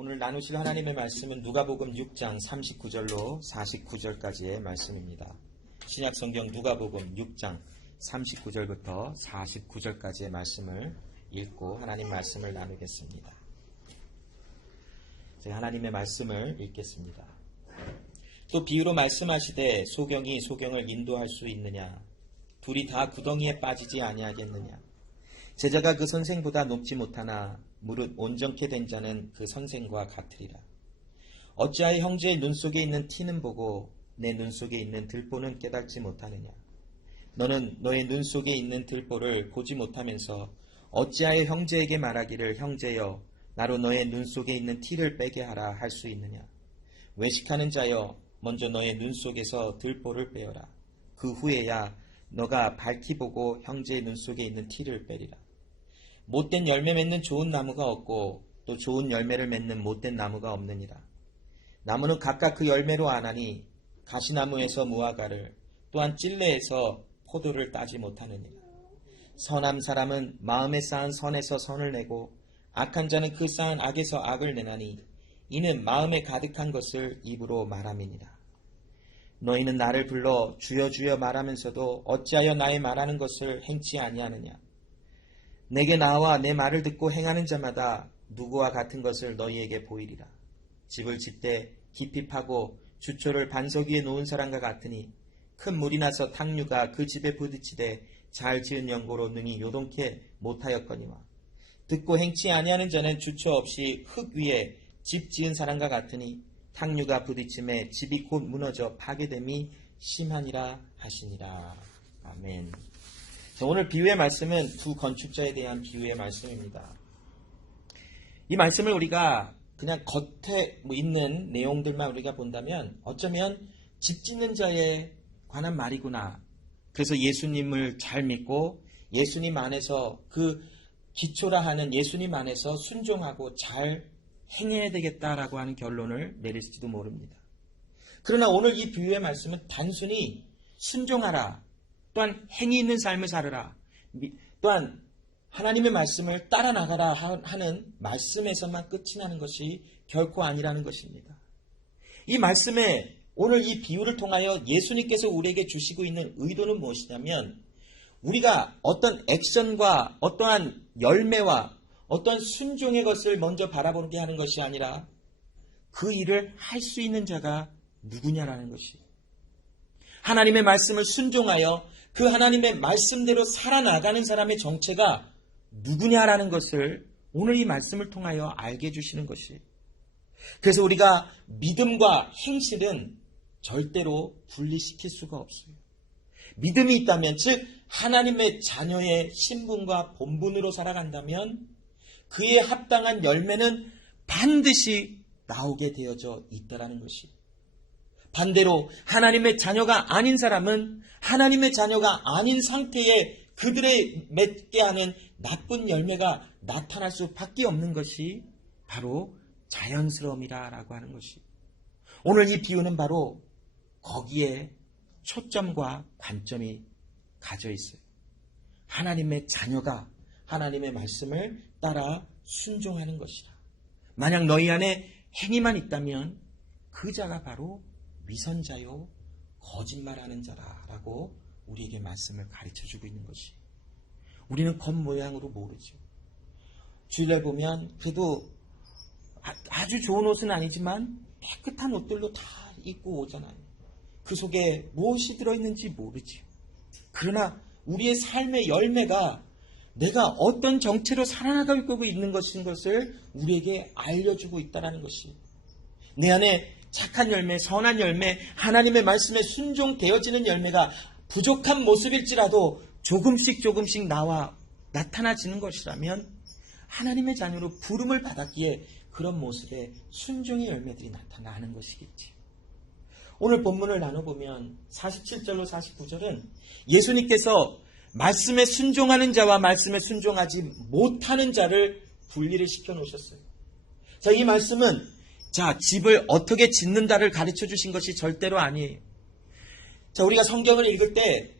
오늘 나누실 하나님의 말씀은 누가복음 6장 39절로 49절까지의 말씀입니다. 신약성경 누가복음 6장 39절부터 49절까지의 말씀을 읽고 하나님 말씀을 나누겠습니다. 제가 하나님의 말씀을 읽겠습니다. 또 비유로 말씀하시되 소경이 소경을 인도할 수 있느냐? 둘이 다 구덩이에 빠지지 아니하겠느냐? 제자가 그 선생보다 높지 못하나 무릇 온전케 된 자는 그 선생과 같으리라. 어찌하여 형제의 눈 속에 있는 티는 보고 내 눈 속에 있는 들보는 깨닫지 못하느냐? 너는 너의 눈 속에 있는 들보를 보지 못하면서 어찌하여 형제에게 말하기를 형제여 나로 너의 눈 속에 있는 티를 빼게 하라 할 수 있느냐? 외식하는 자여 먼저 너의 눈 속에서 들보를 빼어라. 그 후에야 너가 밝히 보고 형제의 눈 속에 있는 티를 빼리라. 못된 열매 맺는 좋은 나무가 없고 또 좋은 열매를 맺는 못된 나무가 없느니라. 나무는 각각 그 열매로 아나니 가시나무에서 무화과를 또한 찔레에서 포도를 따지 못하느니라. 선한 사람은 마음에 쌓은 선에서 선을 내고 악한 자는 그 쌓은 악에서 악을 내나니 이는 마음에 가득한 것을 입으로 말함이니라. 너희는 나를 불러 주여 주여 말하면서도 어찌하여 나의 말하는 것을 행치 아니하느냐? 내게 나와 내 말을 듣고 행하는 자마다 누구와 같은 것을 너희에게 보이리라. 집을 짓되 깊이 파고 주초를 반석 위에 놓은 사람과 같으니 큰 물이 나서 탕류가 그 집에 부딪히되 잘 지은 연고로 능히 요동케 못하였거니와 듣고 행치 아니하는 자는 주초 없이 흙 위에 집 지은 사람과 같으니 탕류가 부딪힘에 집이 곧 무너져 파괴됨이 심하니라 하시니라. 아멘. 오늘 비유의 말씀은 두 건축자에 대한 비유의 말씀입니다. 이 말씀을 우리가 그냥 겉에 있는 내용들만 우리가 본다면 어쩌면 집 짓는 자에 관한 말이구나. 그래서 예수님을 잘 믿고 예수님 안에서 그 기초라 하는 예수님 안에서 순종하고 잘 행해야 되겠다라고 하는 결론을 내릴지도 모릅니다. 그러나 오늘 이 비유의 말씀은 단순히 순종하라, 또한 행위 있는 삶을 살아라, 또한 하나님의 말씀을 따라 나가라 하는 말씀에서만 끝이 나는 것이 결코 아니라는 것입니다. 이 말씀에 오늘 이 비유를 통하여 예수님께서 우리에게 주시고 있는 의도는 무엇이냐면 우리가 어떤 액션과 어떠한 열매와 어떤 순종의 것을 먼저 바라보게 하는 것이 아니라 그 일을 할 수 있는 자가 누구냐라는 것이, 하나님의 말씀을 순종하여 그 하나님의 말씀대로 살아나가는 사람의 정체가 누구냐라는 것을 오늘 이 말씀을 통하여 알게 해주시는 것이, 그래서 우리가 믿음과 행실은 절대로 분리시킬 수가 없어요. 믿음이 있다면, 즉 하나님의 자녀의 신분과 본분으로 살아간다면 그에 합당한 열매는 반드시 나오게 되어져 있다라는 것이, 반대로 하나님의 자녀가 아닌 사람은 하나님의 자녀가 아닌 상태에 그들의 맺게 하는 나쁜 열매가 나타날 수밖에 없는 것이 바로 자연스러움이라고 하는 것이, 오늘 이 비유는 바로 거기에 초점과 관점이 가져 있어요. 하나님의 자녀가 하나님의 말씀을 따라 순종하는 것이라. 만약 너희 안에 행위만 있다면 그 자가 바로 위선자요 거짓말하는 자라라고 우리에게 말씀을 가르쳐주고 있는 것이, 우리는 겉모양으로 모르죠. 주일날 보면 그래도 아주 좋은 옷은 아니지만 깨끗한 옷들로 다 입고 오잖아요. 그 속에 무엇이 들어있는지 모르죠. 그러나 우리의 삶의 열매가 내가 어떤 정체로 살아나가고 있는 것인 것을 우리에게 알려주고 있다는 것이, 내 안에 착한 열매, 선한 열매, 하나님의 말씀에 순종되어지는 열매가 부족한 모습일지라도 조금씩 나타나지는 것이라면 하나님의 자녀로 부름을 받았기에 그런 모습에 순종의 열매들이 나타나는 것이겠지. 오늘 본문을 나눠보면 47절로 49절은 예수님께서 말씀에 순종하는 자와 말씀에 순종하지 못하는 자를 분리를 시켜 놓으셨어요. 자, 이 말씀은 집을 어떻게 짓는다를 가르쳐 주신 것이 절대로 아니에요. 자, 우리가 성경을 읽을 때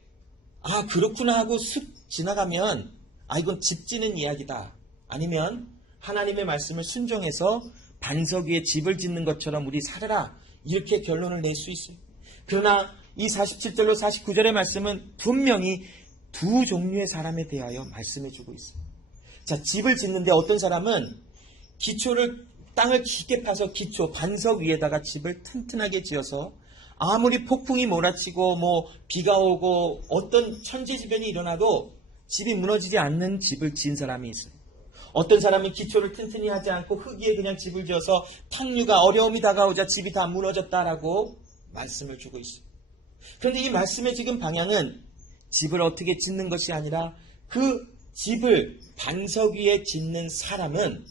그렇구나 하고 슥 지나가면 이건 집 짓는 이야기다, 아니면 하나님의 말씀을 순종해서 반석 위에 집을 짓는 것처럼 우리 살아라. 이렇게 결론을 낼 수 있어요. 그러나 이 47절로 49절의 말씀은 분명히 두 종류의 사람에 대하여 말씀해주고 있어요. 자, 집을 짓는데 어떤 사람은 땅을 깊게 파서 반석 위에다가 집을 튼튼하게 지어서 아무리 폭풍이 몰아치고 비가 오고 어떤 천재지변이 일어나도 집이 무너지지 않는 집을 지은 사람이 있어요. 어떤 사람은 기초를 튼튼히 하지 않고 흙 위에 그냥 집을 지어서 탕류가 어려움이 다가오자 집이 다 무너졌다라고 말씀을 주고 있어요. 그런데 이 말씀의 지금 방향은 집을 어떻게 짓는 것이 아니라 그 집을 반석 위에 짓는 사람은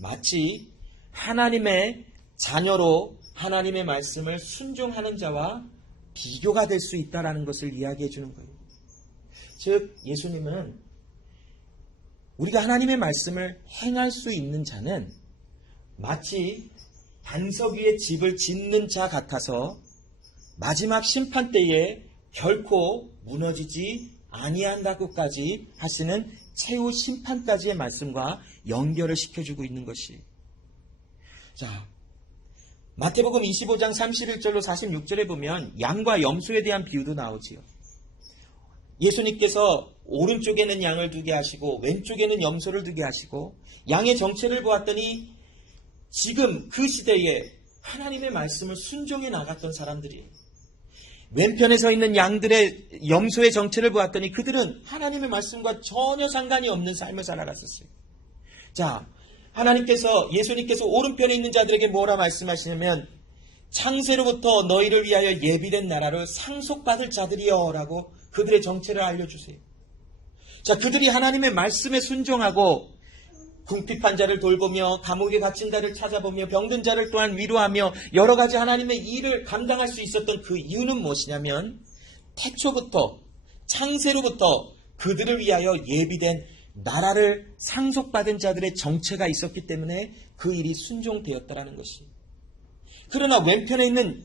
마치 하나님의 자녀로 하나님의 말씀을 순종하는 자와 비교가 될 수 있다는 것을 이야기해 주는 거예요. 즉 예수님은 우리가 하나님의 말씀을 행할 수 있는 자는 마치 반석 위에 집을 짓는 자 같아서 마지막 심판 때에 결코 무너지지 아니한다고까지 하시는 최후 심판까지의 말씀과 연결을 시켜주고 있는 것이. 자, 마태복음 25장 31절로 46절에 보면 양과 염소에 대한 비유도 나오지요. 예수님께서 오른쪽에는 양을 두게 하시고 왼쪽에는 염소를 두게 하시고 양의 정체를 보았더니 지금 그 시대에 하나님의 말씀을 순종해 나갔던 사람들이에요. 왼편에 서 있는 양들의 염소의 정체를 보았더니 그들은 하나님의 말씀과 전혀 상관이 없는 삶을 살아갔었어요. 자, 예수님께서 오른편에 있는 자들에게 뭐라 말씀하시냐면 창세로부터 너희를 위하여 예비된 나라를 상속받을 자들이여 라고 그들의 정체를 알려주세요. 자, 그들이 하나님의 말씀에 순종하고 궁핍한 자를 돌보며 감옥에 갇힌 자를 찾아보며 병든 자를 또한 위로하며 여러 가지 하나님의 일을 감당할 수 있었던 그 이유는 무엇이냐면 태초부터 창세로부터 그들을 위하여 예비된 나라를 상속받은 자들의 정체가 있었기 때문에 그 일이 순종되었다라는 것이. 그러나 왼편에 있는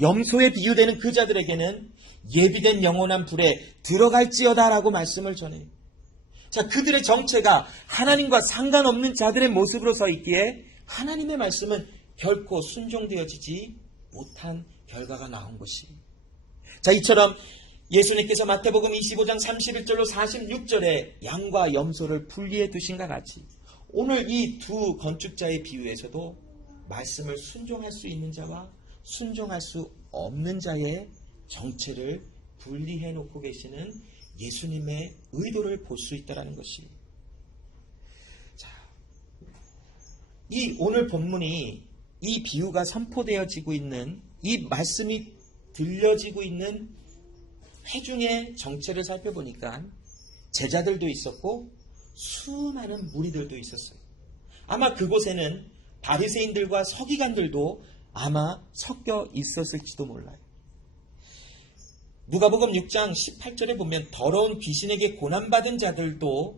염소에 비유되는 그 자들에게는 예비된 영원한 불에 들어갈지어다라고 말씀을 전해요. 자, 그들의 정체가 하나님과 상관없는 자들의 모습으로 서 있기에 하나님의 말씀은 결코 순종되어지지 못한 결과가 나온 것이. 자, 이처럼 예수님께서 마태복음 25장 31절로 46절에 양과 염소를 분리해 두신과 같이 오늘 이 두 건축자의 비유에서도 말씀을 순종할 수 있는 자와 순종할 수 없는 자의 정체를 분리해 놓고 계시는 예수님의 의도를 볼 수 있다는 것이. 자, 이 오늘 본문이 이 비유가 선포되어지고 있는 이 말씀이 들려지고 있는 회중의 정체를 살펴보니까 제자들도 있었고 수많은 무리들도 있었어요. 아마 그곳에는 바리새인들과 서기관들도 아마 섞여 있었을지도 몰라요. 누가복음 6장 18절에 보면 더러운 귀신에게 고난받은 자들로도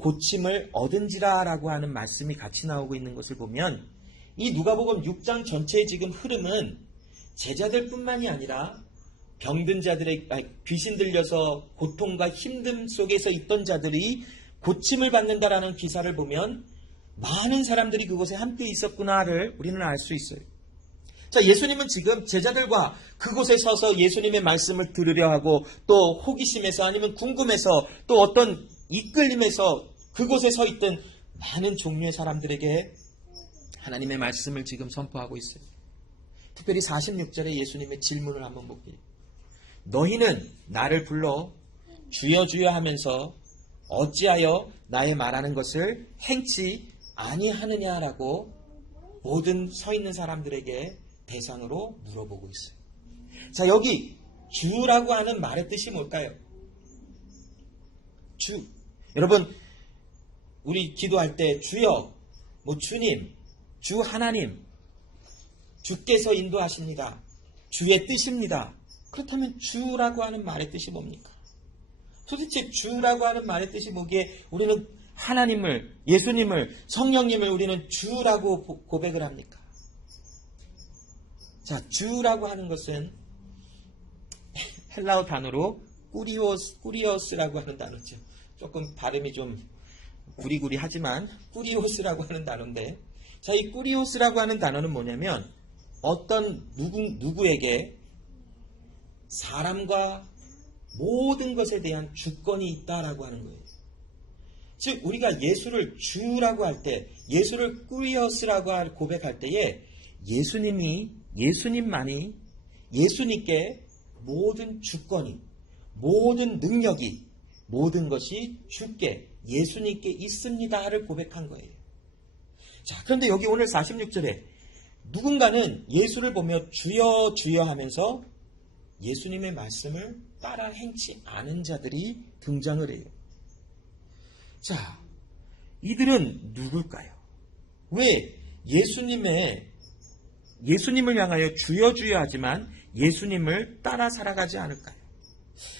고침을 얻은지라라고 하는 말씀이 같이 나오고 있는 것을 보면 이 누가복음 6장 전체의 지금 흐름은 제자들뿐만이 아니라 병든 자들의 귀신 들려서 고통과 힘듦 속에서 있던 자들이 고침을 받는다라는 기사를 보면 많은 사람들이 그곳에 함께 있었구나를 우리는 알 수 있어요. 자, 예수님은 지금 제자들과 그곳에 서서 예수님의 말씀을 들으려 하고 또 호기심에서 아니면 궁금해서 또 어떤 이끌림에서 그곳에 서 있던 많은 종류의 사람들에게 하나님의 말씀을 지금 선포하고 있어요. 특별히 46절에 예수님의 질문을 한번 볼게요. 너희는 나를 불러 주여 주여 하면서 어찌하여 나의 말하는 것을 행치 아니하느냐라고 모든 서 있는 사람들에게 대상으로 물어보고 있어요. 자, 여기 주라고 하는 말의 뜻이 뭘까요? 주. 여러분, 우리 기도할 때 주여, 주님, 주 하나님, 주께서 인도하십니다. 주의 뜻입니다. 그렇다면 주라고 하는 말의 뜻이 뭡니까? 도대체 주라고 하는 말의 뜻이 뭐기에 우리는 하나님을, 예수님을, 성령님을 우리는 주라고 고백을 합니까? 자, 주라고 하는 것은 헬라어 단어로 꾸리오스라고 하는 단어죠. 조금 발음이 좀 구리구리하지만 꾸리오스라고 하는 단어인데, 자, 이 꾸리오스라고 하는 단어는 뭐냐면 어떤 누구에게 사람과 모든 것에 대한 주권이 있다라고 하는 거예요. 즉 우리가 예수를 주라고 할 때, 예수를 꾸리오스라고 고백할 때에 예수님만이 예수님께 모든 주권이, 모든 능력이, 모든 것이 주께 예수님께 있습니다를 고백한 거예요. 자, 그런데 여기 오늘 46절에 누군가는 예수를 보며 주여 주여 하면서 예수님의 말씀을 따라 행치 않은 자들이 등장을 해요. 자, 이들은 누굴까요? 왜 예수님을 향하여 주여 주여 하지만 예수님을 따라 살아가지 않을까요?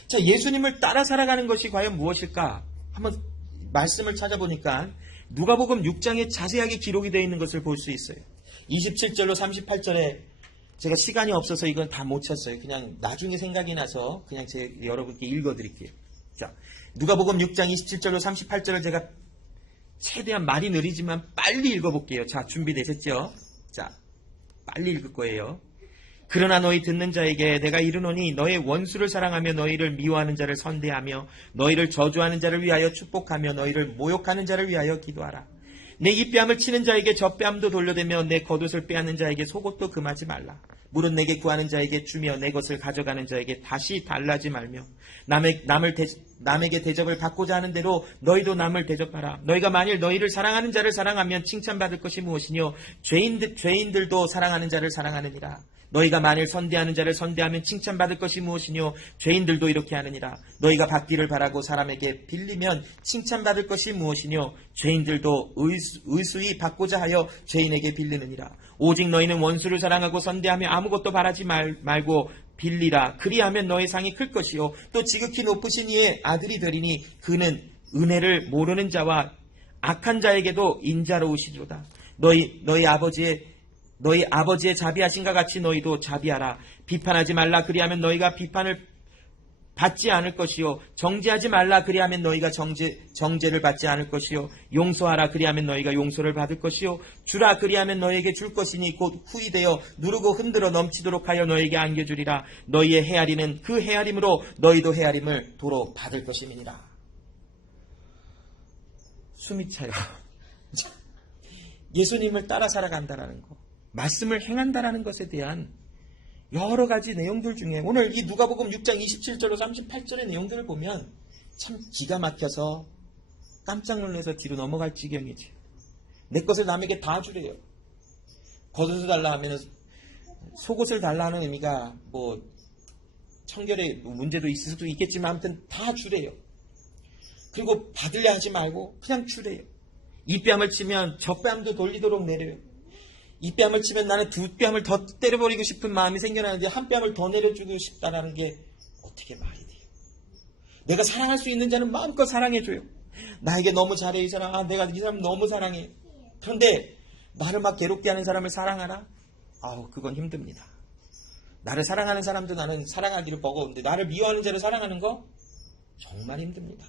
자, 예수님을 따라 살아가는 것이 과연 무엇일까? 한번 말씀을 찾아보니까 누가복음 6장에 자세하게 기록이 되어 있는 것을 볼 수 있어요. 27절로 38절에 제가 시간이 없어서 이건 다 못 쳤어요. 그냥 나중에 생각이 나서 그냥 여러분께 읽어드릴게요. 자, 누가복음 6장 27절로 38절을 제가 최대한 말이 느리지만 빨리 읽어볼게요. 자, 준비되셨죠? 자, 빨리 읽을 거예요. 그러나 너희 듣는 자에게 내가 이르노니 너의 원수를 사랑하며 너희를 미워하는 자를 선대하며 너희를 저주하는 자를 위하여 축복하며 너희를 모욕하는 자를 위하여 기도하라. 내 입뺨을 치는 자에게 젖뺨도 돌려대며 내 겉옷을 빼앗는 자에게 속옷도 금하지 말라. 물은 내게 구하는 자에게 주며 내 것을 가져가는 자에게 다시 달라지 말며 남에게 대접을 받고자 하는 대로 너희도 남을 대접하라. 너희가 만일 너희를 사랑하는 자를 사랑하면 칭찬받을 것이 무엇이뇨? 죄인들도 사랑하는 자를 사랑하느니라. 너희가 만일 선대하는 자를 선대하면 칭찬받을 것이 무엇이뇨? 죄인들도 이렇게 하느니라. 너희가 받기를 바라고 사람에게 빌리면 칭찬받을 것이 무엇이뇨? 죄인들도 의수히 받고자 하여 죄인에게 빌리느니라. 오직 너희는 원수를 사랑하고 선대하며 아무것도 바라지 말고 빌리라. 그리하면 너희 상이 클 것이요 또 지극히 높으신 이의 아들이 되리니 그는 은혜를 모르는 자와 악한 자에게도 인자로우시리로다. 너희 아버지의 자비하신가 같이 너희도 자비하라. 비판하지 말라. 그리하면 너희가 비판을 받지 않을 것이요 정죄하지 말라. 그리하면 너희가 정죄를 받지 않을 것이요 용서하라. 그리하면 너희가 용서를 받을 것이요 주라. 그리하면 너희에게 줄 것이니 곧 후이되어 누르고 흔들어 넘치도록 하여 너희에게 안겨주리라. 너희의 헤아리는 그 헤아림으로 너희도 헤아림을 도로 받을 것임이니라. 숨이 차요. 예수님을 따라 살아간다라는 거, 말씀을 행한다라는 것에 대한 여러 가지 내용들 중에 오늘 이 누가복음 6장 27절로 38절의 내용들을 보면 참 기가 막혀서 깜짝 놀라서 뒤로 넘어갈 지경이지. 내 것을 남에게 다 주래요. 겉옷을 달라 하면 속옷을 달라는 의미가 뭐 청결의 문제도 있을 수도 있겠지만 아무튼 다 주래요. 그리고 받으려 하지 말고 그냥 주래요. 이 뺨을 치면 저 뺨도 돌리도록 내려요. 이 뺨을 치면 나는 두 뺨을 더 때려버리고 싶은 마음이 생겨나는데 한 뺨을 더 내려주고 싶다라는 게 어떻게 말이 돼요? 내가 사랑할 수 있는 자는 마음껏 사랑해줘요. 나에게 너무 잘해 이 사람. 내가 이 사람 너무 사랑해. 그런데 나를 막 괴롭게 하는 사람을 사랑하라? 그건 힘듭니다. 나를 사랑하는 사람도 나는 사랑하기를 버거운데 나를 미워하는 자를 사랑하는 거 정말 힘듭니다.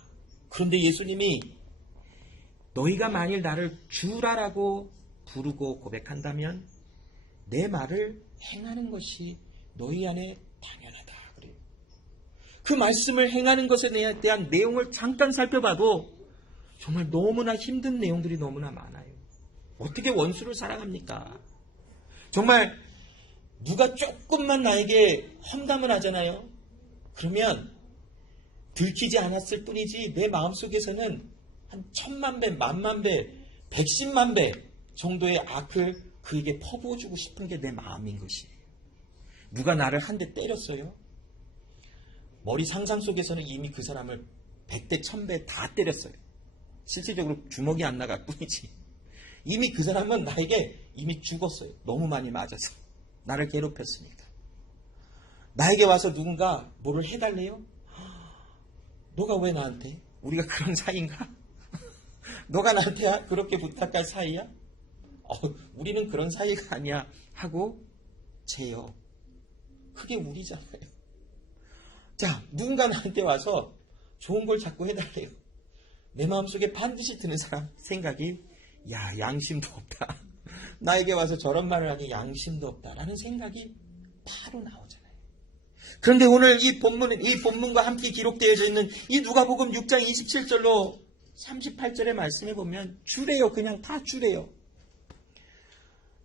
그런데 예수님이 너희가 만일 나를 주라라고 부르고 고백한다면 내 말을 행하는 것이 너희 안에 당연하다 그래요. 그 말씀을 행하는 것에 대한 내용을 잠깐 살펴봐도 정말 너무나 힘든 내용들이 너무나 많아요. 어떻게 원수를 사랑합니까? 정말 누가 조금만 나에게 험담을 하잖아요. 그러면 들키지 않았을 뿐이지 내 마음속에서는 한 1000만 배, 10,000,000배, 1,100,000,000 배 정도의 악을 그에게 퍼부어주고 싶은 게 내 마음인 것이에요. 누가 나를 한 대 때렸어요. 머리 상상 속에서는 이미 그 사람을 100대, 1000배 다 때렸어요. 실질적으로 주먹이 안 나갈 뿐이지. 이미 그 사람은 나에게 이미 죽었어요. 너무 많이 맞아서. 나를 괴롭혔으니까. 나에게 와서 누군가 뭐를 해달래요? 너가 왜 나한테? 우리가 그런 사이인가? 너가 나한테 그렇게 부탁할 사이야? 우리는 그런 사이가 아니야 하고 재요. 그게 우리잖아요. 자, 누군가 나한테 와서 좋은 걸 자꾸 해달래요. 내 마음속에 반드시 드는 사람 생각이 양심도 없다. 나에게 와서 저런 말을 하니 양심도 없다라는 생각이 바로 나오잖아요. 그런데 오늘 이 본문과 함께 기록되어져 있는 이 누가복음 6장 27절로 38절의 말씀에 보면 주래요. 그냥 다 주래요.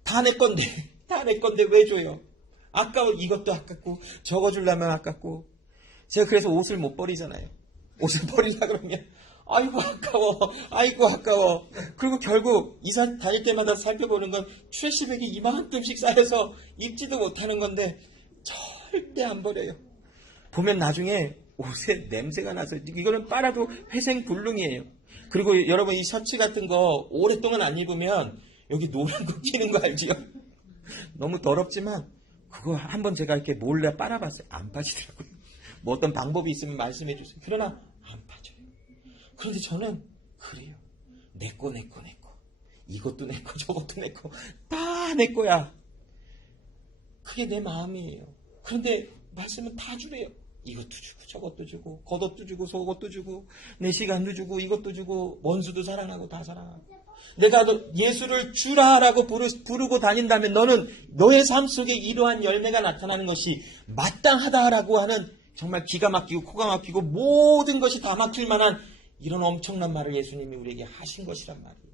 다 내 건데, 다 내 건데 왜 줘요? 아까워. 이것도 아깝고 저거 주려면 아깝고. 제가 그래서 옷을 못 버리잖아요. 옷을 버리려 그러면 아이고 아까워, 아이고 아까워. 그리고 결국 이사 다닐 때마다 살펴보는 건 트래시백이 이만큼씩 쌓여서 입지도 못하는 건데 절대 안 버려요. 보면 나중에 옷에 냄새가 나서 이거는 빨아도 회생불능이에요. 그리고 여러분 이 셔츠 같은 거 오랫동안 안 입으면 여기 노란 거 끼는 거 알지요? 너무 더럽지만 그거 한번 제가 이렇게 몰래 빨아봤어요. 안 빠지더라고요. 뭐 어떤 방법이 있으면 말씀해 주세요. 그러나 안 빠져요. 그런데 저는 그래요. 내 거. 이것도 내 거, 저것도 내 거. 다 내 거야. 그게 내 마음이에요. 그런데 말씀은 다 주래요. 이것도 주고 저것도 주고 겉옷도 주고 속옷도 주고 내 시간도 주고 이것도 주고 원수도 사랑하고 다 사랑하고. 내가 예수를 주라라고 부르고 다닌다면 너는 너의 삶 속에 이러한 열매가 나타나는 것이 마땅하다라고 하는 정말 기가 막히고 코가 막히고 모든 것이 다 막힐 만한 이런 엄청난 말을 예수님이 우리에게 하신 것이란 말이에요.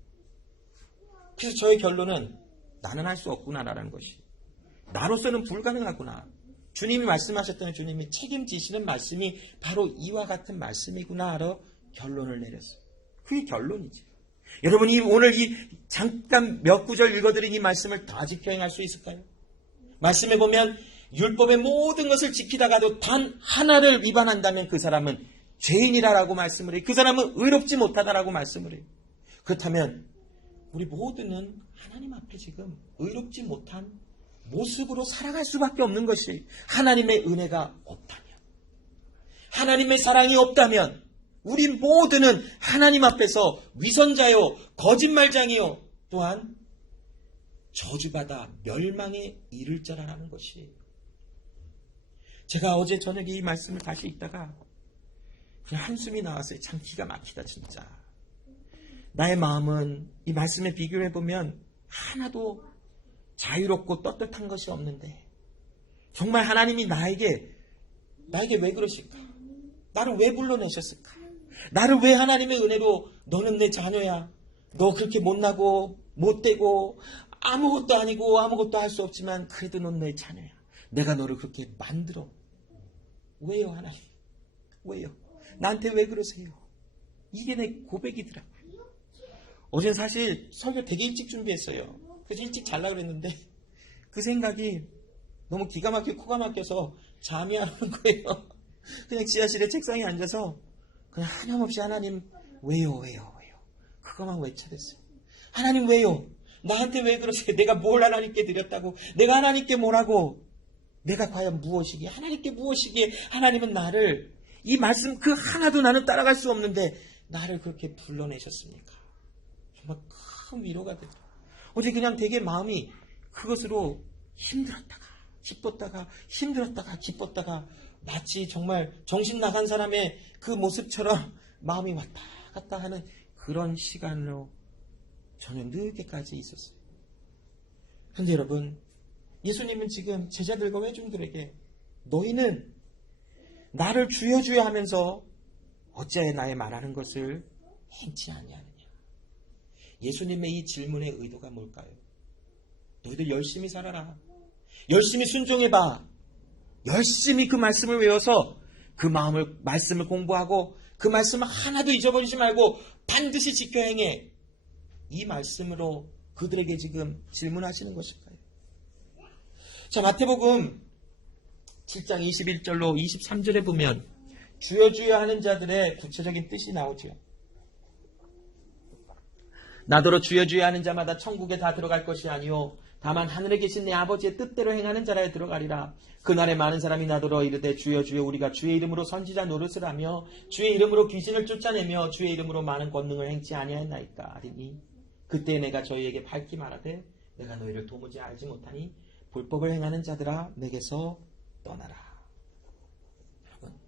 그래서 저의 결론은 나는 할 수 없구나라는 것이, 나로서는 불가능하구나. 주님이 말씀하셨던 주님이 책임지시는 말씀이 바로 이와 같은 말씀이구나 하러 결론을 내렸어요. 그게 결론이지. 여러분이 오늘 이 잠깐 몇 구절 읽어드린 이 말씀을 다 지켜 행할 수 있을까요? 말씀에 보면 율법의 모든 것을 지키다가도 단 하나를 위반한다면 그 사람은 죄인이라고 말씀을 해요. 그 사람은 의롭지 못하다라고 말씀을 해요. 그렇다면 우리 모두는 하나님 앞에 지금 의롭지 못한 모습으로 살아갈 수밖에 없는 것이, 하나님의 은혜가 없다면, 하나님의 사랑이 없다면 우리 모두는 하나님 앞에서 위선자요, 거짓말장이요, 또한 저주받아 멸망에 이를 자라는 것이에요. 제가 어제 저녁에 이 말씀을 다시 읽다가 그냥 한숨이 나왔어요. 참 기가 막히다 진짜. 나의 마음은 이 말씀에 비교해보면 하나도 자유롭고 떳떳한 것이 없는데 정말 하나님이 나에게 왜 그러실까? 나를 왜 불러내셨을까? 나를 왜 하나님의 은혜로 너는 내 자녀야, 너 그렇게 못나고 못되고 아무것도 아니고 아무것도 할 수 없지만 그래도 넌 내 자녀야, 내가 너를 그렇게 만들어. 왜요 하나님? 왜요? 나한테 왜 그러세요? 이게 내 고백이더라고요. 어제는 사실 설교 되게 일찍 준비했어요. 그래서 일찍 자려고 그랬는데 그 생각이 너무 기가 막히고 코가 막혀서 잠이 안 오는 거예요. 그냥 지하실에 책상에 앉아서 그냥 하염없이 하나님 왜요? 그거만 외쳐댔어요. 하나님 왜요? 나한테 왜 그러세요? 내가 뭘 하나님께 드렸다고? 내가 하나님께 뭐라고? 내가 과연 무엇이기에? 하나님께 무엇이기에 하나님은 나를, 이 말씀 그 하나도 나는 따라갈 수 없는데 나를 그렇게 불러내셨습니까? 정말 큰 위로가 돼요. 어제 그냥 되게 마음이 그것으로 힘들었다가 기뻤다가 힘들었다가 기뻤다가 마치 정말 정신 나간 사람의 그 모습처럼 마음이 왔다 갔다 하는 그런 시간으로 저는 늦게까지 있었어요. 그런데 여러분, 예수님은 지금 제자들과 회중들에게 너희는 나를 주여 주여 하면서 어찌하여 나의 말하는 것을 행치 아니하느냐. 예수님의 이 질문의 의도가 뭘까요? 너희들 열심히 살아라. 열심히 순종해봐. 열심히 그 말씀을 외워서 그 말씀을 공부하고 그 말씀을 하나도 잊어버리지 말고 반드시 지켜 행해. 이 말씀으로 그들에게 지금 질문하시는 것일까요? 자, 마태복음 7장 21절로 23절에 보면 주여 주여 하는 자들의 구체적인 뜻이 나오죠. 나더러 주여 주여 하는 자마다 천국에 다 들어갈 것이 아니요 다만 하늘에 계신 내 아버지의 뜻대로 행하는 자라에 들어가리라. 그날에 많은 사람이 나더러 이르되 주여 주여 우리가 주의 이름으로 선지자 노릇을 하며 주의 이름으로 귀신을 쫓아내며 주의 이름으로 많은 권능을 행치 아니하였나이까 하리니 그때 내가 저희에게 밝히 말하되 내가 너희를 도무지 알지 못하니 불법을 행하는 자들아 내게서 떠나라. 여러분,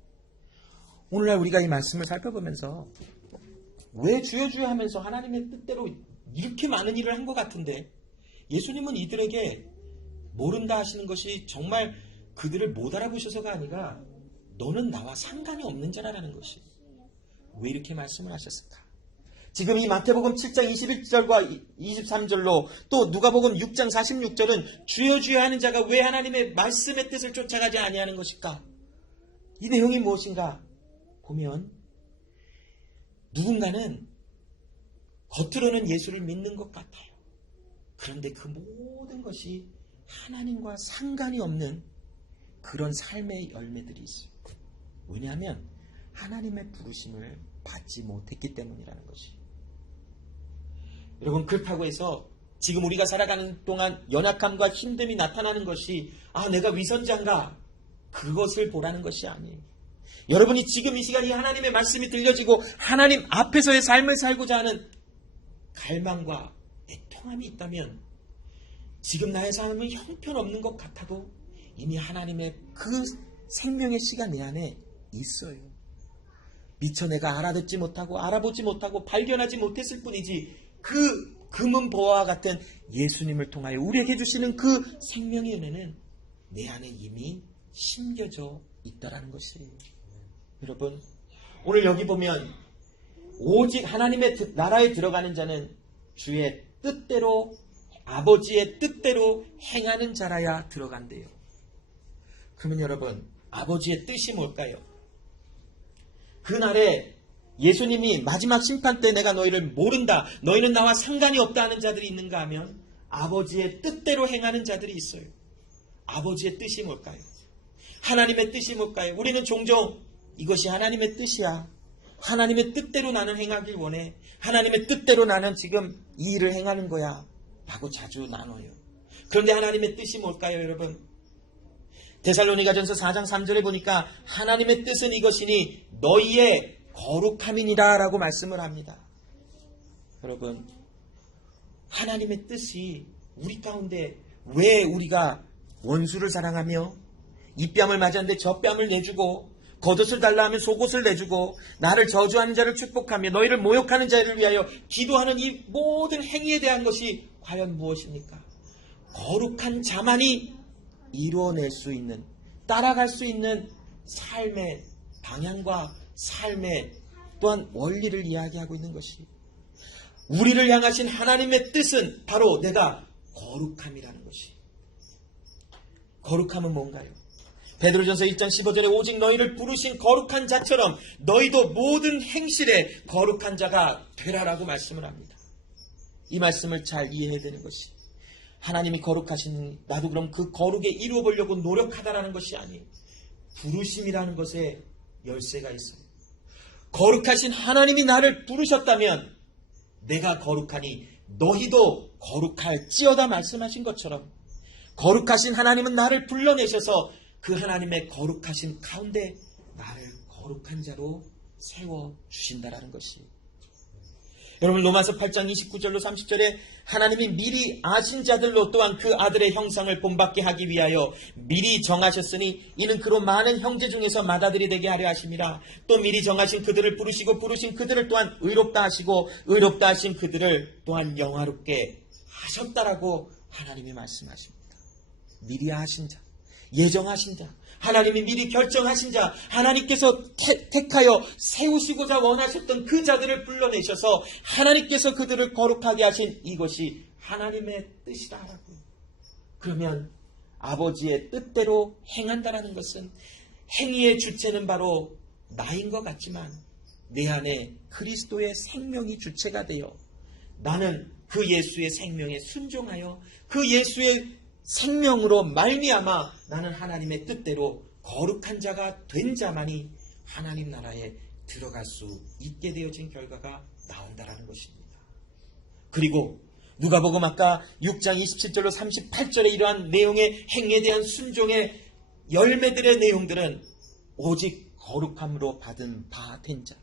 오늘날 우리가 이 말씀을 살펴보면서 왜 주여 주여 하면서 하나님의 뜻대로 이렇게 많은 일을 한 것 같은데 예수님은 이들에게 모른다 하시는 것이 정말 그들을 못 알아보셔서가 아니라 너는 나와 상관이 없는 자라는 것이. 왜 이렇게 말씀을 하셨을까? 지금 이 마태복음 7장 21절과 23절로 또 누가복음 6장 46절은 주여 주여 하는 자가 왜 하나님의 말씀의 뜻을 쫓아가지 아니하는 것일까? 이 내용이 무엇인가 보면 누군가는 겉으로는 예수를 믿는 것 같아요. 그런데 그 모든 것이 하나님과 상관이 없는 그런 삶의 열매들이 있어요. 왜냐하면 하나님의 부르심을 받지 못했기 때문이라는 것이. 여러분, 그렇다고 해서 지금 우리가 살아가는 동안 연약함과 힘듦이 나타나는 것이 내가 위선자인가? 그것을 보라는 것이 아니에요. 여러분이 지금 이 시간이 하나님의 말씀이 들려지고 하나님 앞에서의 삶을 살고자 하는 갈망과 애통함이 있다면 지금 나의 삶은 형편없는 것 같아도 이미 하나님의 그 생명의 시간 내 안에 있어요. 미처 내가 알아듣지 못하고 알아보지 못하고 발견하지 못했을 뿐이지 그 금은보화와 같은 예수님을 통하여 우리에게 주시는 그 생명의 은혜는 내 안에 이미 심겨져 있다라는 것이에요. 여러분, 오늘 여기 보면 오직 하나님의 나라에 들어가는 자는 주의 뜻대로 아버지의 뜻대로 행하는 자라야 들어간대요. 그러면 여러분, 아버지의 뜻이 뭘까요? 그날에 예수님이 마지막 심판 때 내가 너희를 모른다, 너희는 나와 상관이 없다 하는 자들이 있는가 하면 아버지의 뜻대로 행하는 자들이 있어요. 아버지의 뜻이 뭘까요? 하나님의 뜻이 뭘까요? 우리는 종종 이것이 하나님의 뜻이야, 하나님의 뜻대로 나는 행하길 원해, 하나님의 뜻대로 나는 지금 이 일을 행하는 거야 라고 자주 나눠요. 그런데 하나님의 뜻이 뭘까요, 여러분? 데살로니가전서 4장 3절에 보니까 하나님의 뜻은 이것이니 너희의 거룩함이니라 라고 말씀을 합니다. 여러분, 하나님의 뜻이 우리 가운데 왜 우리가 원수를 사랑하며 이 뺨을 맞았는데 저 뺨을 내주고 겉옷을 달라 하면 속옷을 내주고 나를 저주하는 자를 축복하며 너희를 모욕하는 자를 위하여 기도하는 이 모든 행위에 대한 것이 과연 무엇입니까? 거룩한 자만이 이루어낼 수 있는, 따라갈 수 있는 삶의 방향과 삶의 또한 원리를 이야기하고 있는 것이, 우리를 향하신 하나님의 뜻은 바로 내가 거룩함이라는 것이. 거룩함은 뭔가요? 베드로전서 1장 15절에 오직 너희를 부르신 거룩한 자처럼 너희도 모든 행실에 거룩한 자가 되라라고 말씀을 합니다. 이 말씀을 잘 이해해야 되는 것이, 하나님이 거룩하신 나도 그럼 그 거룩에 이루어 보려고 노력하다라는 것이 아니에요. 부르심이라는 것에 열쇠가 있어요. 거룩하신 하나님이 나를 부르셨다면 내가 거룩하니 너희도 거룩할지어다 말씀하신 것처럼 거룩하신 하나님은 나를 불러내셔서 그 하나님의 거룩하신 가운데 나를 거룩한 자로 세워주신다라는 것이. 여러분, 로마서 8장 29절로 30절에 하나님이 미리 아신 자들로 또한 그 아들의 형상을 본받게 하기 위하여 미리 정하셨으니 이는 그로 많은 형제 중에서 맏아들이 되게 하려 하심이라. 또 미리 정하신 그들을 부르시고 부르신 그들을 또한 의롭다 하시고 의롭다 하신 그들을 또한 영화롭게 하셨다라고 하나님이 말씀하십니다. 미리 아신 자, 예정하신 자, 하나님이 미리 결정하신 자, 하나님께서 택하여 세우시고자 원하셨던 그 자들을 불러내셔서 하나님께서 그들을 거룩하게 하신 이것이 하나님의 뜻이다라고. 그러면 아버지의 뜻대로 행한다라는 것은 행위의 주체는 바로 나인 것 같지만 내 안에 그리스도의 생명이 주체가 되어 나는 그 예수의 생명에 순종하여 그 예수의 생명으로 말미암아 나는 하나님의 뜻대로 거룩한 자가 된 자만이 하나님 나라에 들어갈 수 있게 되어진 결과가 나온다라는 것입니다. 그리고 누가복음 아까 6장 27절로 38절에 이러한 내용의 행에 대한 순종의 열매들의 내용들은 오직 거룩함으로 받은 바 된 자,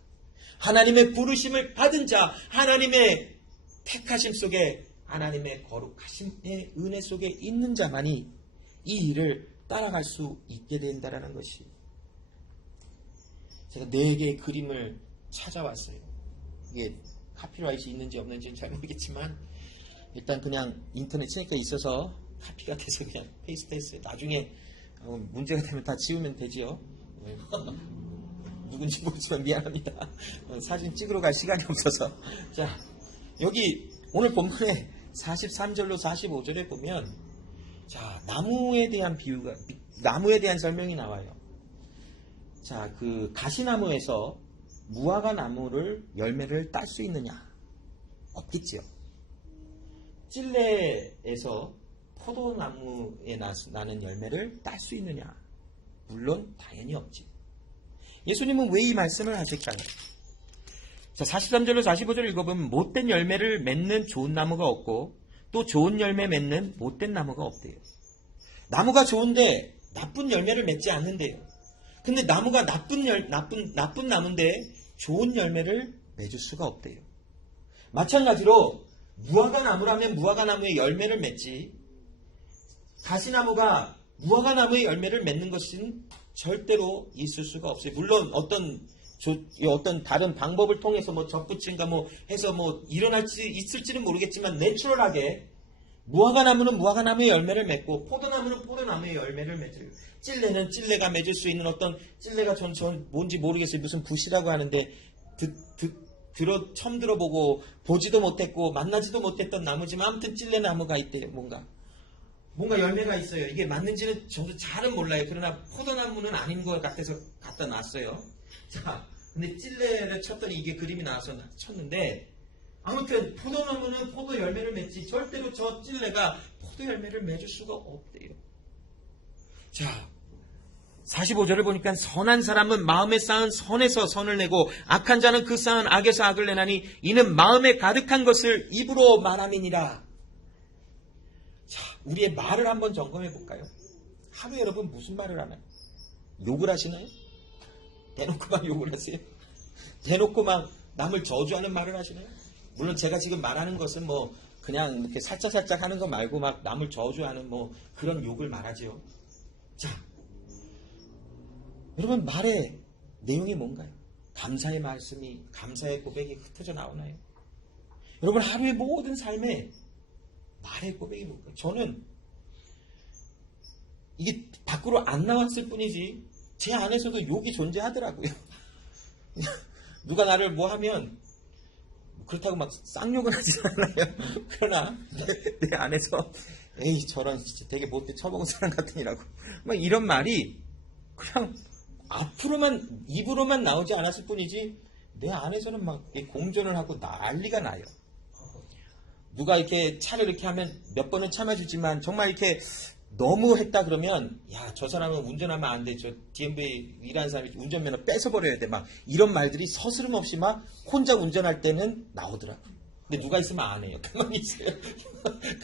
하나님의 부르심을 받은 자, 하나님의 택하심 속에 하나님의 거룩하심의 은혜 속에 있는 자만이 이 일을 따라갈 수 있게 된다라는 것이. 제가 4개의 그림을 찾아왔어요. 이게 카피라이트이 있는지 없는지는 잘 모르겠지만 일단 그냥 인터넷 치니까 있어서 카피가 돼서 그냥 페이스트 했어요. 나중에 문제가 되면 다 지우면 되지요. 누군지 모르지만 미안합니다. 사진 찍으러 갈 시간이 없어서. 자, 여기 오늘 본문에 43절로 45절에 보면, 자, 나무에 대한 설명이 나와요. 자, 그 가시나무에서 무화과 나무를 열매를 딸 수 있느냐? 없겠지요. 찔레에서 포도나무에 나는 열매를 딸 수 있느냐? 물론 당연히 없지. 예수님은 왜 이 말씀을 하실까요? 자, 43절로 45절을 읽어보면 못된 열매를 맺는 좋은 나무가 없고 또 좋은 열매 맺는 못된 나무가 없대요. 나무가 좋은데 나쁜 열매를 맺지 않는데요. 근데 나무가 나쁜 나무인데 좋은 열매를 맺을 수가 없대요. 마찬가지로 무화과 나무라면 무화과 나무의 열매를 맺지, 가시나무가 무화과 나무의 열매를 맺는 것은 절대로 있을 수가 없어요. 물론 어떤 다른 방법을 통해서 뭐 접붙인가 뭐 해서 뭐 있을지는 모르겠지만, 내추럴하게 무화과 나무는 무화과 나무의 열매를 맺고 포도나무는 포도나무의 열매를 맺어요. 찔레는 찔레가 맺을 수 있는 어떤, 찔레가 전 뭔지 모르겠어요. 무슨 붓이라고 하는데 처음 들어보고 보지도 못했고 만나지도 못했던 나무지만 아무튼 찔레 나무가 있대요. 뭔가 열매가 있어요. 이게 맞는지는 저도 잘은 몰라요. 그러나 포도나무는 아닌 것 같아서 갖다 놨어요. 자, 근데 찔레를 쳤더니 이게 그림이 나와서 쳤는데, 아무튼 포도나무는 포도 열매를 맺지 절대로 저 찔레가 포도 열매를 맺을 수가 없대요. 자, 45절을 보니까 선한 사람은 마음에 쌓은 선에서 선을 내고 악한 자는 그 쌓은 악에서 악을 내나니 이는 마음에 가득한 것을 입으로 말함이니라. 자, 우리의 말을 한번 점검해 볼까요? 하루에 여러분 무슨 말을 하나요? 욕을 하시나요? 대놓고 막 욕을 하세요? 대놓고 막 남을 저주하는 말을 하시나요? 물론 제가 지금 말하는 것은 뭐 그냥 이렇게 살짝살짝 하는 거 말고 막 남을 저주하는 뭐 그런 욕을 말하죠. 자, 여러분 말의 내용이 뭔가요? 감사의 말씀이, 감사의 고백이 흩어져 나오나요? 여러분 하루의 모든 삶에 말의 고백이 뭘까요? 저는 이게 밖으로 안 나왔을 뿐이지 제 안에서도 욕이 존재하더라고요. 누가 나를 뭐 하면 그렇다고 막 쌍욕은 하지 않아요. 그러나 내 안에서 에이 저런 진짜 되게 못돼 처먹은 사람 같으니라고 막 이런 말이 그냥 앞으로만 입으로만 나오지 않았을 뿐이지 내 안에서는 막 공존을 하고 난리가 나요. 누가 이렇게 차를 이렇게 하면 몇 번은 참아주지만 정말 이렇게 너무 했다 그러면 야, 저 사람은 운전하면 안 돼. 저 DMV 일하는 사람이 운전면허 뺏어버려야 돼. 막 이런 말들이 서스름 없이 막 혼자 운전할 때는 나오더라고. 근데 누가 있으면 안 해요. 가만히 있어요.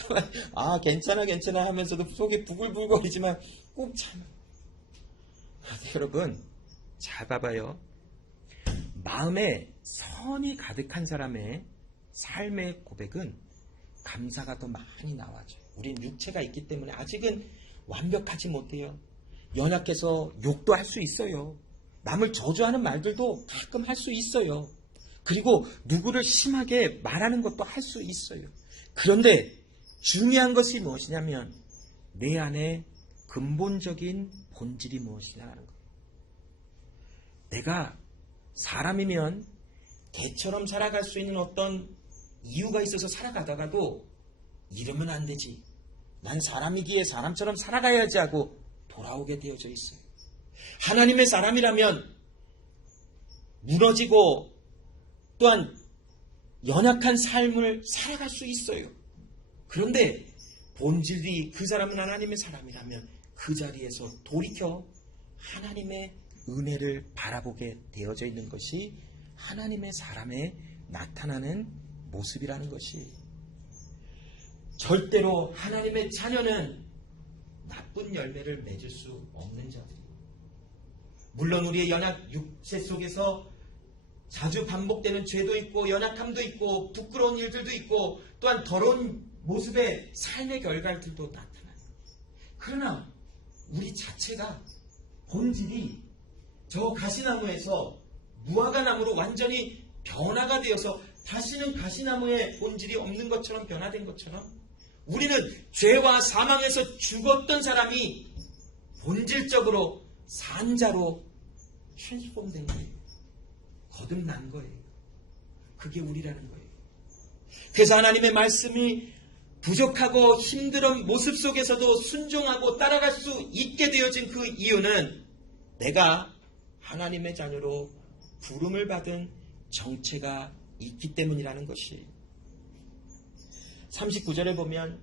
가만히, 아, 괜찮아 하면서도 속이 부글부글거리지만 꼭 참아. 여러분, 잘 봐봐요. 마음에 선이 가득한 사람의 삶의 고백은 감사가 더 많이 나와져요. 우린 육체가 있기 때문에 아직은 완벽하지 못해요. 연약해서 욕도 할 수 있어요. 남을 저주하는 말들도 가끔 할 수 있어요. 그리고 누구를 심하게 말하는 것도 할 수 있어요. 그런데 중요한 것이 무엇이냐면 내 안에 근본적인 본질이 무엇이냐는 거예요. 내가 사람이면 개처럼 살아갈 수 있는 어떤 이유가 있어서 살아가다가도 이러면 안 되지. 난 사람이기에 사람처럼 살아가야지 하고 돌아오게 되어져 있어요. 하나님의 사람이라면 무너지고 또한 연약한 삶을 살아갈 수 있어요. 그런데 본질이 그 사람은 하나님의 사람이라면 그 자리에서 돌이켜 하나님의 은혜를 바라보게 되어져 있는 것이 하나님의 사람에 나타나는 모습이라는 것이, 절대로 하나님의 자녀는 나쁜 열매를 맺을 수 없는 자들이에요. 물론 우리의 연약 육체 속에서 자주 반복되는 죄도 있고 연약함도 있고 부끄러운 일들도 있고 또한 더러운 모습의 삶의 결과들도 나타나요. 그러나 우리 자체가 본질이 저 가시나무에서 무화과나무로 완전히 변화가 되어서 다시는 가시나무의 본질이 없는 것처럼 변화된 것처럼 우리는 죄와 사망에서 죽었던 사람이 본질적으로 산자로 트랜스폼된 거예요. 거듭난 거예요. 그게 우리라는 거예요. 그래서 하나님의 말씀이 부족하고 힘든 모습 속에서도 순종하고 따라갈 수 있게 되어진 그 이유는 내가 하나님의 자녀로 부름을 받은 정체가 있기 때문이라는 것이 39절에 보면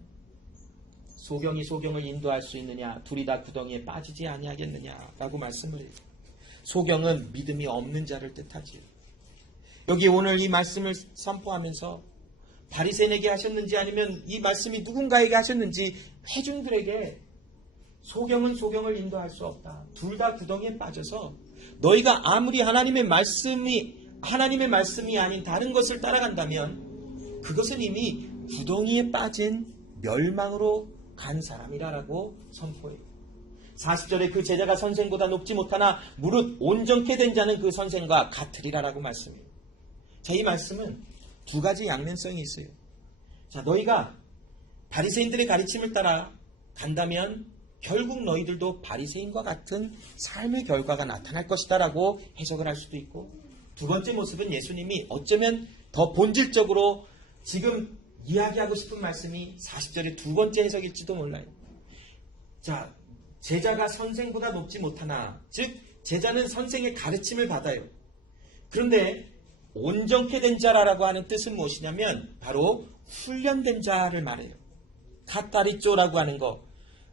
소경이 소경을 인도할 수 있느냐 둘이 다 구덩이에 빠지지 아니하겠느냐라고 말씀을 해요. 소경은 믿음이 없는 자를 뜻하지요. 여기 오늘 이 말씀을 선포하면서 바리새인에게 하셨는지 아니면 이 말씀이 누군가에게 하셨는지 회중들에게 소경은 소경을 인도할 수 없다. 둘 다 구덩이에 빠져서 너희가 아무리 하나님의 말씀이 아닌 다른 것을 따라간다면 그것은 이미 구덩이에 빠진 멸망으로 간 사람이라고 선포해요. 40절에 그 제자가 선생보다 높지 못하나 무릇 온전케 된 자는 그 선생과 같으리라라고 말씀해요. 자, 이 말씀은 두 가지 양면성이 있어요. 자, 너희가 바리새인들의 가르침을 따라 간다면 결국 너희들도 바리새인과 같은 삶의 결과가 나타날 것이다라고 해석을 할 수도 있고, 두 번째 모습은 예수님이 어쩌면 더 본질적으로 지금 이야기하고 싶은 말씀이 40절의 두 번째 해석일지도 몰라요. 자, 제자가 선생보다 높지 못하나, 즉 제자는 선생의 가르침을 받아요. 그런데 온전케 된 자라고 하는 뜻은 무엇이냐면 바로 훈련된 자를 말해요. 카타리쪼라고 하는 거,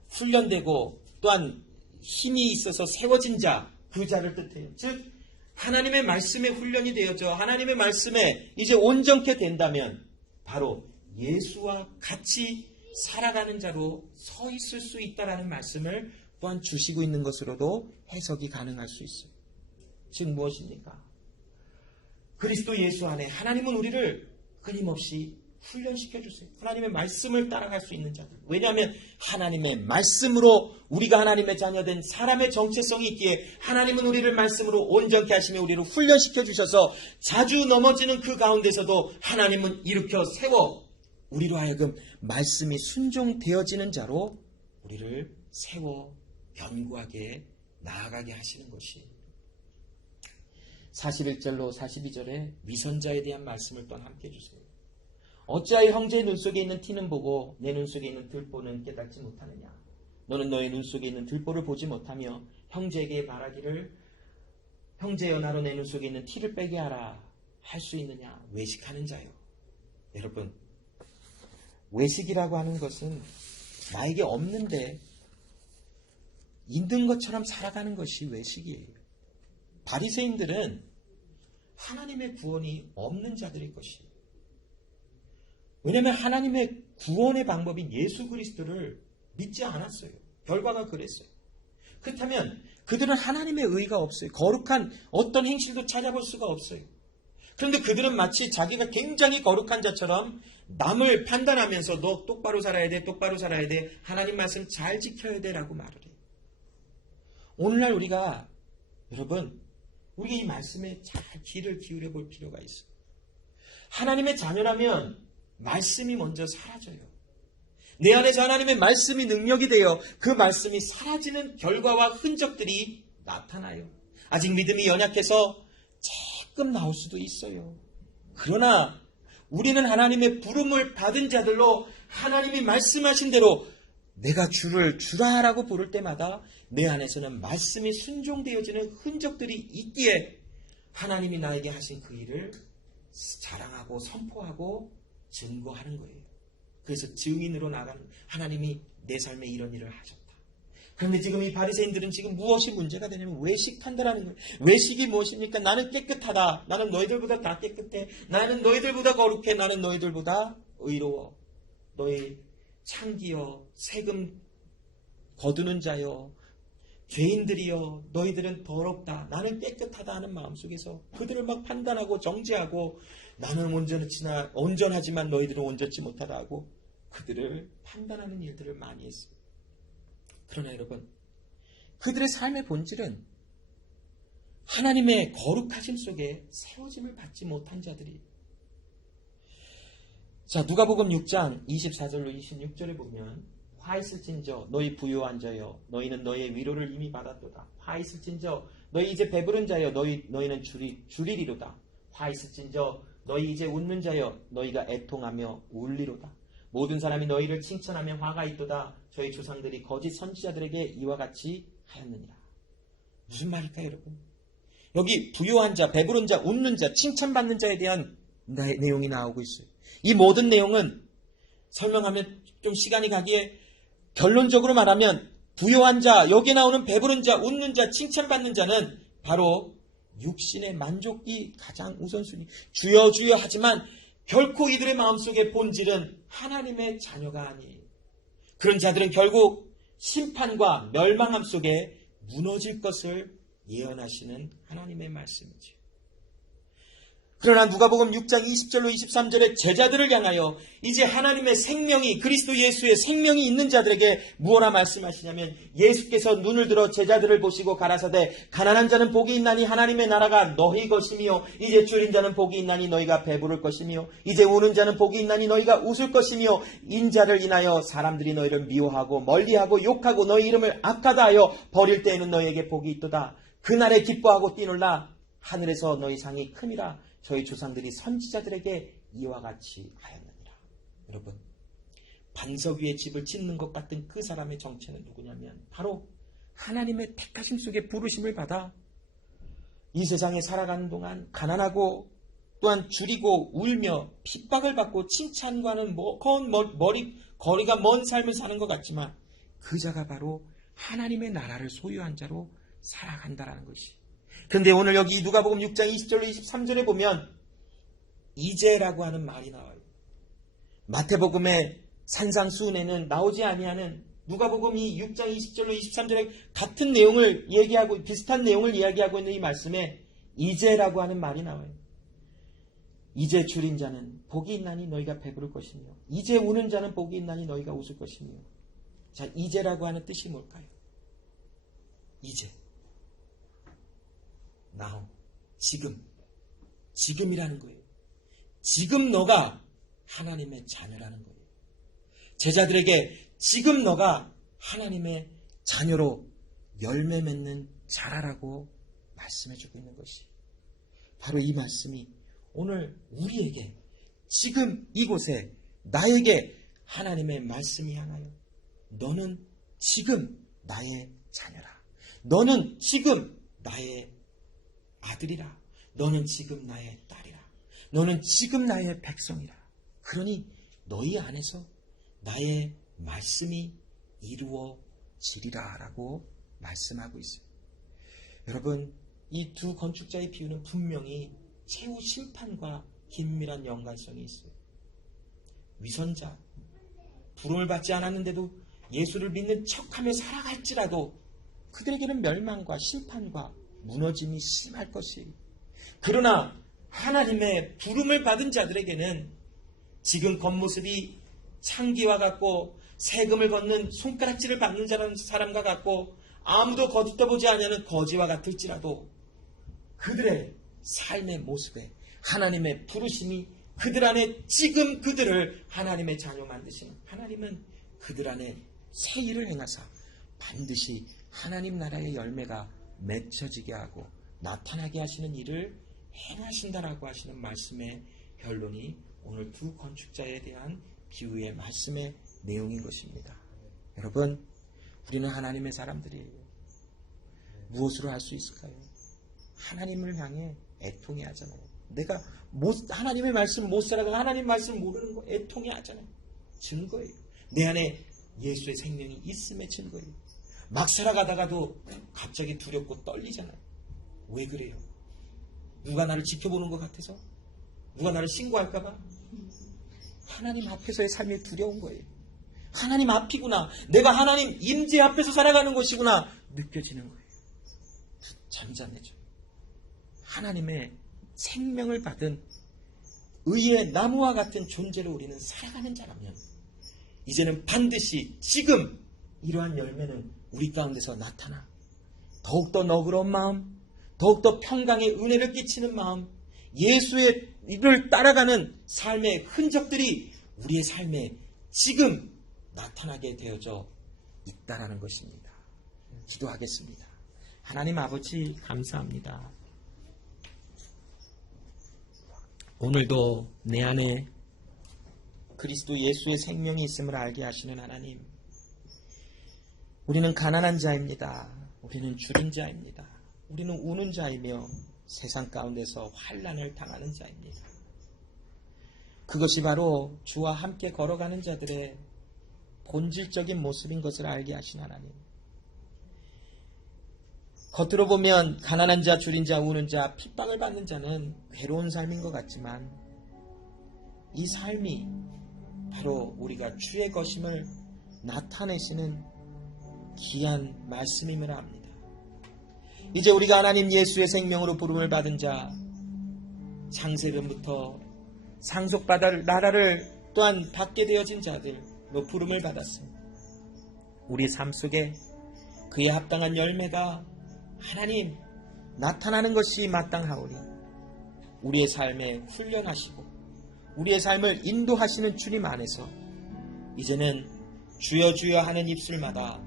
훈련되고 또한 힘이 있어서 세워진 자, 그 자를 뜻해요. 즉 하나님의 말씀에 훈련이 되어져 하나님의 말씀에 이제 온전케 된다면 바로 예수와 같이 살아가는 자로 서 있을 수 있다라는 말씀을 또한 주시고 있는 것으로도 해석이 가능할 수 있어요. 즉 무엇입니까? 그리스도 예수 안에 하나님은 우리를 끊임없이 훈련시켜 주세요. 하나님의 말씀을 따라갈 수 있는 자들. 왜냐하면 하나님의 말씀으로 우리가 하나님의 자녀된 사람의 정체성이 있기에 하나님은 우리를 말씀으로 온전케 하시며 우리를 훈련시켜 주셔서 자주 넘어지는 그 가운데서도 하나님은 일으켜 세워 우리로 하여금 말씀이 순종되어지는 자로 우리를 세워 견고하게 나아가게 하시는 것이 41절로 42절에 위선자에 대한 말씀을 또한 함께 해주세요. 어찌하여 형제의 눈 속에 있는 티는 보고 내 눈 속에 있는 들보는 깨닫지 못하느냐. 너는 너의 눈 속에 있는 들보를 보지 못하며 형제에게 말하기를 형제여 나로 내 눈 속에 있는 티를 빼게 하라 할 수 있느냐. 외식하는 자요. 여러분, 외식이라고 하는 것은 나에게 없는데 있는 것처럼 살아가는 것이 외식이에요. 바리새인들은 하나님의 구원이 없는 자들일 것이에요. 왜냐하면 하나님의 구원의 방법인 예수 그리스도를 믿지 않았어요. 결과가 그랬어요. 그렇다면 그들은 하나님의 의가 없어요. 거룩한 어떤 행실도 찾아볼 수가 없어요. 그런데 그들은 마치 자기가 굉장히 거룩한 자처럼 남을 판단하면서 너 똑바로 살아야 돼, 똑바로 살아야 돼, 하나님 말씀 잘 지켜야 돼 라고 말을 해요. 오늘날 우리가 여러분 우리가 이 말씀에 잘 귀를 기울여 볼 필요가 있어요. 하나님의 자녀라면 말씀이 먼저 사라져요. 내 안에서 하나님의 말씀이 능력이 되어 그 말씀이 사라지는 결과와 흔적들이 나타나요. 아직 믿음이 연약해서 조금 나올 수도 있어요. 그러나 우리는 하나님의 부름을 받은 자들로 하나님이 말씀하신 대로 내가 주를 주라라고 부를 때마다 내 안에서는 말씀이 순종되어지는 흔적들이 있기에 하나님이 나에게 하신 그 일을 자랑하고 선포하고 증거하는 거예요. 그래서 증인으로 나가는 하나님이 내 삶에 이런 일을 하셨다. 그런데 지금 이 바리새인들은 지금 무엇이 문제가 되냐면 외식한다라는 거예요. 외식이 무엇입니까? 나는 깨끗하다. 나는 너희들보다 다 깨끗해. 나는 너희들보다 거룩해. 나는 너희들보다 의로워. 너희 창기여 세금 거두는 자여 죄인들이여 너희들은 더럽다. 나는 깨끗하다 하는 마음속에서 그들을 막 판단하고 정죄하고 나는 온전하지만 너희들은 온전치 못하다 하고 그들을 판단하는 일들을 많이 했어요. 그러나 여러분, 그들의 삶의 본질은 하나님의 거룩하심 속에 세워짐을 받지 못한 자들이 자, 누가복음 6장 24절로 26절에 보면 화 있을진저 너희 부요한 자여 너희는 너희의 위로를 이미 받았도다. 화 있을진저 너희 이제 배부른 자여 너희는 줄이리로다. 화 있을진저 너희 이제 웃는 자여 너희가 애통하며 울리로다. 모든 사람이 너희를 칭찬하며 화가 있도다. 저희 조상들이 거짓 선지자들에게 이와 같이 하였느니라. 무슨 말일까요, 여러분? 여기 부요한 자, 배부른 자, 웃는 자, 칭찬받는 자에 대한 내용이 나오고 있어요. 이 모든 내용은 설명하면 좀 시간이 가기에 결론적으로 말하면 부요한 자, 여기에 나오는 배부른 자, 웃는 자, 칭찬받는 자는 바로 육신의 만족이 가장 우선순위. 주여 주여 하지만 결코 이들의 마음속의 본질은 하나님의 자녀가 아니에요. 그런 자들은 결국 심판과 멸망함 속에 무너질 것을 예언하시는 하나님의 말씀이죠. 그러나 누가복음 6장 20절로 23절에 제자들을 향하여 이제 하나님의 생명이 그리스도 예수의 생명이 있는 자들에게 무엇라 말씀하시냐면 예수께서 눈을 들어 제자들을 보시고 가라사대 가난한 자는 복이 있나니 하나님의 나라가 너희 것이며 이제 줄인 자는 복이 있나니 너희가 배부를 것이며 이제 우는 자는 복이 있나니 너희가 웃을 것이며 인자를 인하여 사람들이 너희를 미워하고 멀리하고 욕하고 너희 이름을 악하다 하여 버릴 때에는 너희에게 복이 있도다. 그날에 기뻐하고 뛰놀라 하늘에서 너희 상이 큼이라. 저희 조상들이 선지자들에게 이와 같이 하였느니라. 여러분, 반석 위에 집을 짓는 것 같은 그 사람의 정체는 누구냐면 바로 하나님의 택하심 속에 부르심을 받아 이 세상에 살아가는 동안 가난하고 또한 줄이고 울며 핍박을 받고 칭찬과는 거리가 먼 삶을 사는 것 같지만 그 자가 바로 하나님의 나라를 소유한 자로 살아간다라는 것이. 그런데 오늘 여기 누가복음 6장 20절로 23절에 보면 이제라고 하는 말이 나와요. 마태복음의 산상수훈에는 나오지 아니하는 누가복음이 6장 20절로 23절에 같은 내용을 얘기하고 비슷한 내용을 이야기하고 있는 이 말씀에 이제라고 하는 말이 나와요. 이제 줄인 자는 복이 있나니 너희가 배부를 것이며 이제 우는 자는 복이 있나니 너희가 웃을 것이며. 자, 이제라고 하는 뜻이 뭘까요? 이제 now, 지금이라는 거예요. 지금 너가 하나님의 자녀라는 거예요. 제자들에게 지금 너가 하나님의 자녀로 열매 맺는 자라라고 말씀해주고 있는 것이 바로 이 말씀이 오늘 우리에게 지금 이곳에 나에게 하나님의 말씀이 향하여 너는 지금 나의 자녀라. 너는 지금 나의 아들이라. 너는 지금 나의 딸이라. 너는 지금 나의 백성이라. 그러니 너희 안에서 나의 말씀이 이루어지리라 라고 말씀하고 있어요. 여러분, 이 두 건축자의 비유는 분명히 최후 심판과 긴밀한 연관성이 있어요. 위선자, 부름을 받지 않았는데도 예수를 믿는 척하며 살아갈지라도 그들에게는 멸망과 심판과 무너짐이 심할 것이에요. 그러나 하나님의 부름을 받은 자들에게는 지금 겉모습이 창기와 같고 세금을 걷는 손가락질을 받는 사람과 같고 아무도 거듭떠보지 않는 거지와 같을지라도 그들의 삶의 모습에 하나님의 부르심이 그들 안에 지금 그들을 하나님의 자녀 만드시는 하나님은 그들 안에 새 일을 행하사 반드시 하나님 나라의 열매가 맺혀지게 하고 나타나게 하시는 일을 행하신다라고 하시는 말씀의 결론이 오늘 두 건축자에 대한 비유의 말씀의 내용인 것입니다. 여러분, 우리는 하나님의 사람들이에요. 무엇으로 할 수 있을까요? 하나님을 향해 애통해 하잖아요. 내가 하나님의 말씀 못 살아가 하나님 말씀 모르는 거 애통해 하잖아요. 증거예요. 내 안에 예수의 생명이 있음의 증거예요. 막 살아가다가도 갑자기 두렵고 떨리잖아요. 왜 그래요? 누가 나를 지켜보는 것 같아서? 누가 나를 신고할까봐? 하나님 앞에서의 삶이 두려운 거예요. 하나님 앞이구나. 내가 하나님 임재 앞에서 살아가는 것이구나. 느껴지는 거예요. 잠잠해져. 하나님의 생명을 받은 의의 나무와 같은 존재로 우리는 살아가는 자라면 이제는 반드시 지금 이러한 열매는 우리 가운데서 나타나 더욱더 너그러운 마음, 더욱더 평강의 은혜를 끼치는 마음, 예수의 일을 따라가는 삶의 흔적들이 우리의 삶에 지금 나타나게 되어져 있다라는 것입니다. 기도하겠습니다. 하나님 아버지 감사합니다. 오늘도 내 안에 그리스도 예수의 생명이 있음을 알게 하시는 하나님, 우리는 가난한 자입니다. 우리는 줄인 자입니다. 우리는 우는 자이며 세상 가운데서 환난을 당하는 자입니다. 그것이 바로 주와 함께 걸어가는 자들의 본질적인 모습인 것을 알게 하신 하나님, 겉으로 보면 가난한 자, 줄인 자, 우는 자, 핍박을 받는 자는 괴로운 삶인 것 같지만 이 삶이 바로 우리가 주의 것임을 나타내시는 귀한 말씀임을 압니다. 이제 우리가 하나님 예수의 생명으로 부름을 받은 자, 창세전부터 상속받을 나라를 또한 받게 되어진 자들로 부름을 받았습니다. 우리 삶 속에 그에 합당한 열매가 하나님 나타나는 것이 마땅하오니 우리의 삶에 훈련하시고 우리의 삶을 인도하시는 주님 안에서 이제는 주여 주여 하는 입술마다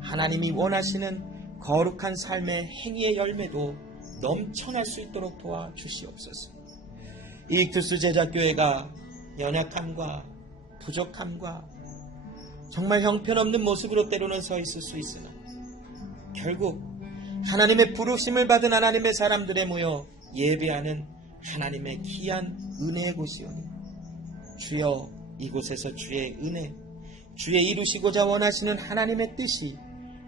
하나님이 원하시는 거룩한 삶의 행위의 열매도 넘쳐날 수 있도록 도와주시옵소서. 이 익투스 제자교회가 연약함과 부족함과 정말 형편없는 모습으로 때로는 서 있을 수 있으나 결국 하나님의 부르심을 받은 하나님의 사람들에 모여 예배하는 하나님의 귀한 은혜의 곳이오니 주여 이곳에서 주의 은혜, 주의 이루시고자 원하시는 하나님의 뜻이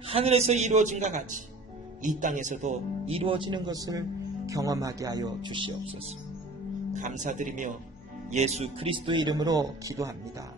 하늘에서 이루어진과 같이 이 땅에서도 이루어지는 것을 경험하게 하여 주시옵소서. 감사드리며 예수 그리스도의 이름으로 기도합니다.